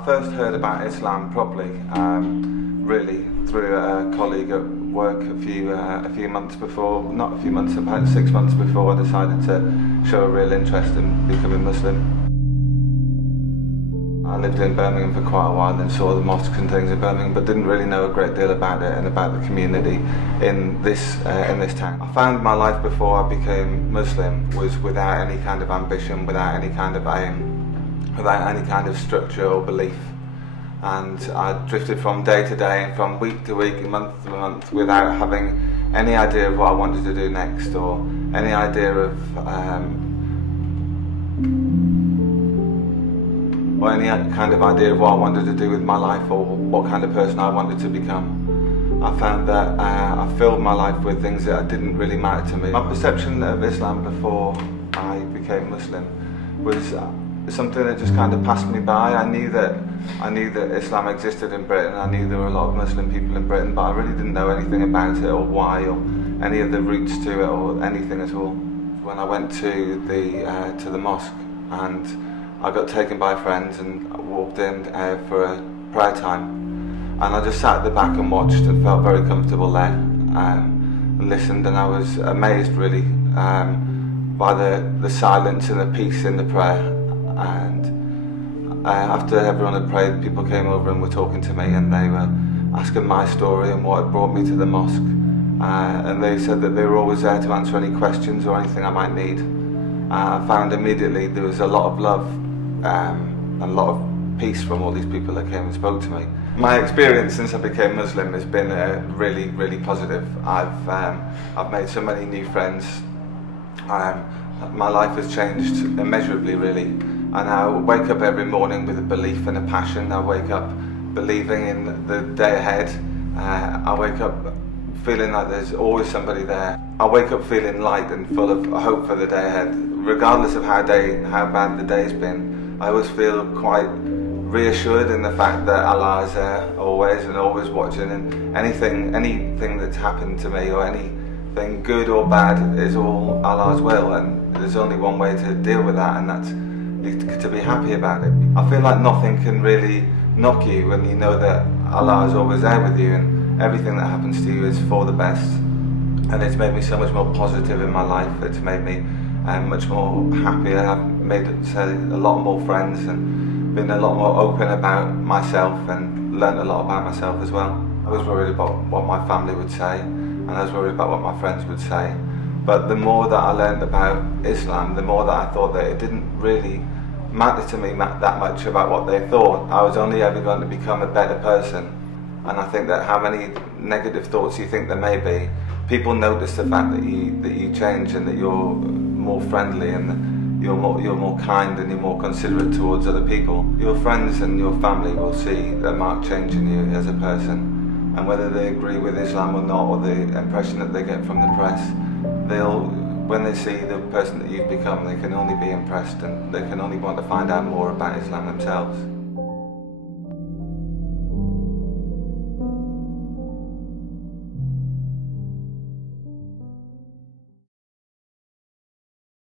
I first heard about Islam properly, really through a colleague at work a few months before, not a few months, about 6 months before I decided to show a real interest in becoming Muslim. I lived in Birmingham for quite a while and saw the mosques and things in Birmingham, but didn't really know a great deal about it and about the community in this town. I found my life before I became Muslim was without any kind of ambition, without any kind of aim, without any kind of structure or belief. And I drifted from day to day and from week to week and month to month without having any idea of what I wanted to do next, or any idea of any kind of idea of what I wanted to do with my life, or what kind of person I wanted to become. I found that I filled my life with things that didn't really matter to me. My perception of Islam before I became Muslim was something that just kind of passed me by. I knew that Islam existed in Britain. I knew there were a lot of Muslim people in Britain, but I really didn't know anything about it, or why, or any of the roots to it, or anything at all. When I went to the mosque, and I got taken by friends and walked in for a prayer time, and I just sat at the back and watched and felt very comfortable there, and listened, and I was amazed really by the silence and the peace in the prayer. And after everyone had prayed, people came over and were talking to me, and they were asking my story and what had brought me to the mosque, and they said that they were always there to answer any questions or anything I might need. I found immediately there was a lot of love, a lot of peace from all these people that came and spoke to me. My experience since I became Muslim has been really, really positive. I've made so many new friends. My life has changed immeasurably, really. And I wake up every morning with a belief and a passion. I wake up believing in the day ahead. I wake up feeling like there's always somebody there. I wake up feeling light and full of hope for the day ahead. Regardless of how bad the day's been, I always feel quite reassured in the fact that Allah is there always and always watching, and anything that's happened to me, or anything good or bad, is all Allah's will, and there's only one way to deal with that, and that's to be happy about it. I feel like nothing can really knock you when you know that Allah is always there with you, and everything that happens to you is for the best. And it's made me so much more positive in my life. It's made me much more happier. I've made a lot more friends and been a lot more open about myself, and learned a lot about myself as well. I was worried about what my family would say, and I was worried about what my friends would say. But the more that I learned about Islam, the more that I thought that it didn't really matter to me that much about what they thought. I was only ever going to become a better person. And I think that how many negative thoughts you think there may be, people notice the fact that you change, and that you're more friendly, and you're more kind, and you're more considerate towards other people. Your friends and your family will see a marked change in you as a person, and whether they agree with Islam or not, or the impression that they get from the press, when they see the person that you've become, they can only be impressed, and they can only want to find out more about Islam themselves.